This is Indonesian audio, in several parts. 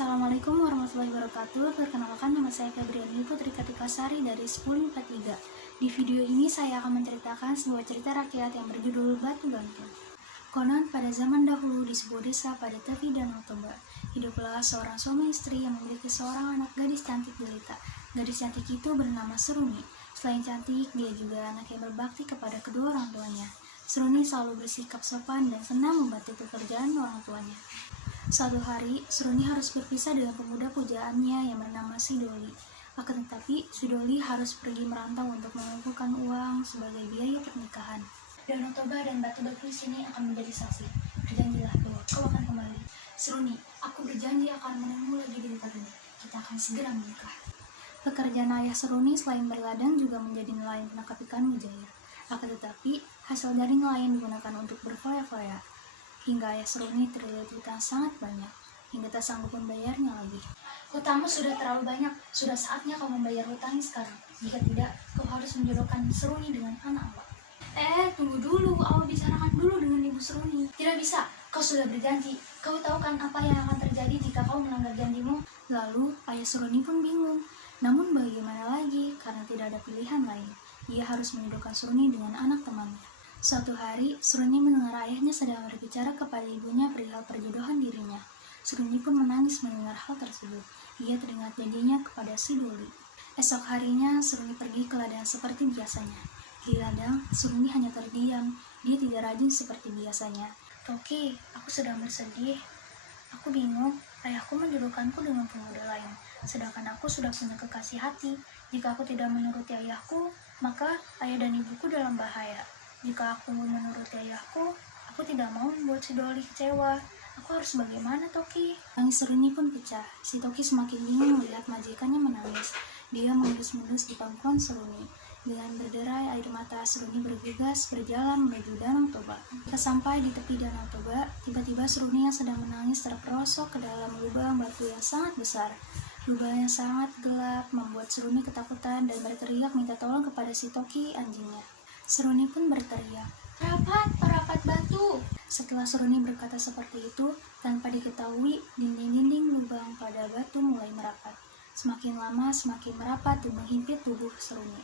Assalamualaikum warahmatullahi wabarakatuh. Perkenalkan, nama saya Febriani Putri Katikasari dari 1043. Di video ini saya akan menceritakan sebuah cerita rakyat yang berjudul Batu Gantung. Konon pada zaman dahulu di sebuah desa pada tepi Danau Toba, hiduplah seorang suami istri yang memiliki seorang anak gadis cantik jelita. Gadis cantik itu bernama Seruni. Selain cantik, dia juga anak yang berbakti kepada kedua orang tuanya. Seruni selalu bersikap sopan dan senang membantu pekerjaan orang tuanya. Suatu hari, Seruni harus berpisah dengan pemuda pujaannya yang bernama Sidoli. Akan tetapi, Sidoli harus pergi merantau untuk mengumpulkan uang sebagai biaya pernikahan. Danau Toba dan batu-batu di sini akan menjadi saksi. Berjanjilah bahwa kau akan kembali. Seruni, aku berjanji akan menemuimu lagi di tempat ini. Kita akan segera menikah. Pekerjaan ayah Seruni selain berladang juga menjadi nelayan penangkap ikan mujair. Akan tetapi, hasil dari nelayan digunakan untuk berfoya-foya. Hingga ayah Seruni terlilit hutang sangat banyak, hingga tak sanggup membayarnya lagi. Hutangmu sudah terlalu banyak, sudah saatnya kau membayar hutangnya sekarang. Jika tidak, kau harus menjodohkan Seruni dengan anak awak. Tunggu dulu, awak bicarakan dulu dengan ibu Seruni. Tidak bisa, kau sudah berjanji. Kau tahu kan apa yang akan terjadi jika kau melanggar janjimu? Lalu, ayah Seruni pun bingung. Namun bagaimana lagi, karena tidak ada pilihan lain. Ia harus menjodohkan Seruni dengan anak temannya. Suatu hari, Seruni mendengar ayahnya sedang berbicara kepada ibunya perihal perjodohan dirinya. Seruni pun menangis mendengar hal tersebut. Ia teringat janjinya kepada Sidoli. Esok harinya, Seruni pergi ke ladang seperti biasanya. Di ladang, Seruni hanya terdiam. Dia tidak rajin seperti biasanya. Toki, aku sedang bersedih. Aku bingung, ayahku menjodohkanku dengan pemuda lain. Sedangkan aku sudah punya kekasih hati. Jika aku tidak menuruti ayahku, maka ayah dan ibuku dalam bahaya. Jika aku menuruti ayahku, aku tidak mau membuat Sidoli kecewa. Aku harus bagaimana, Toki? Tangis Seruni pun pecah. Si Toki semakin bingung melihat majikannya menangis. Dia mengendus-endus di pangkuan Seruni. Dengan berderai air mata, Seruni bergegas berjalan menuju Danau Toba. Sampai di tepi Danau Toba, tiba-tiba Seruni yang sedang menangis terperosok ke dalam lubang batu yang sangat besar. Lubang yang sangat gelap membuat Seruni ketakutan dan berteriak minta tolong kepada si Toki anjingnya. Seruni pun berteriak, "Rapat batu!" Setelah Seruni berkata seperti itu, tanpa diketahui, dinding-dinding lubang pada batu mulai merapat. Semakin lama semakin merapat dan menghimpit tubuh Seruni.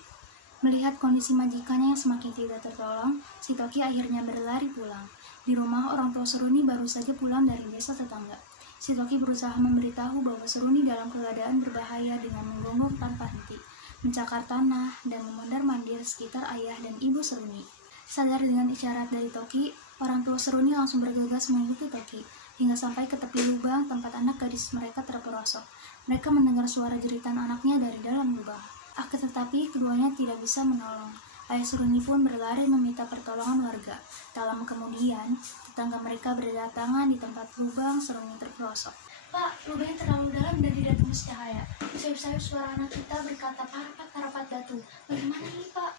Melihat kondisi majikannya yang semakin tidak tertolong, si Toki akhirnya berlari pulang. Di rumah, orang tua Seruni baru saja pulang dari desa tetangga. Si Toki berusaha memberitahu bahwa Seruni dalam keadaan berbahaya dengan menggonggong tanpa henti, mencakar tanah, dan memondar-mandir sekitar ayah dan ibu Seruni. Sadar dengan isyarat dari Toki, orang tua Seruni langsung bergegas mengikuti Toki, hingga sampai ke tepi lubang tempat anak gadis mereka terperosok. Mereka mendengar suara jeritan anaknya dari dalam lubang. Akan tetapi, keduanya tidak bisa menolong. Ayah Seruni pun berlari meminta pertolongan warga. Tak lama kemudian, tetangga mereka berdatangan di tempat lubang Seruni terperosok. "Pak, lubangnya terlalu dalam dan tidak tembus cahaya. Sayup-sayup suara anak kita berkata parapat batu. Bagaimana ini, Pak?"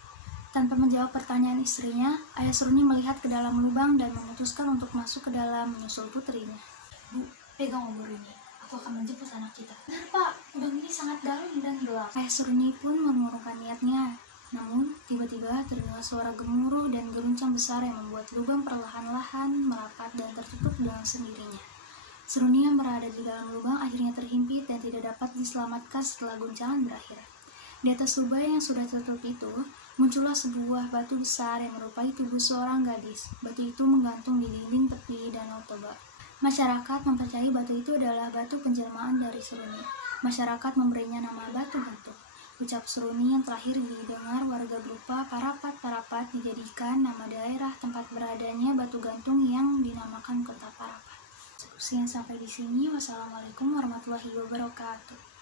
Tanpa menjawab pertanyaan istrinya, ayah Seruni melihat ke dalam lubang dan memutuskan untuk masuk ke dalam menyusul putrinya. "Bu, pegang obor ini. Aku akan menjemput anak kita." "Benar, Pak. Lubang ini sangat dalam dan gelap." Ayah Seruni pun mengurungkan niatnya. Namun, tiba-tiba terdengar suara gemuruh dan geruncang besar yang membuat lubang perlahan-lahan merapat dan tertutup dengan sendirinya. Seruni yang berada di dalam lubang akhirnya terhimpit dan tidak dapat diselamatkan setelah guncangan berakhir. Di atas lubang yang sudah tertutup itu, muncullah sebuah batu besar yang merupai tubuh seorang gadis. Batu itu menggantung di dinding tepi Danau Toba. Masyarakat mempercayai batu itu adalah batu penjelmaan dari Seruni. Masyarakat memberinya nama Batu Gantung. Ucap Seruni yang terakhir didengar warga berupa parapat dijadikan nama daerah tempat beradanya batu gantung yang dinamakan Kota Parapat. Sekian sampai di sini. Wassalamualaikum warahmatullahi wabarakatuh.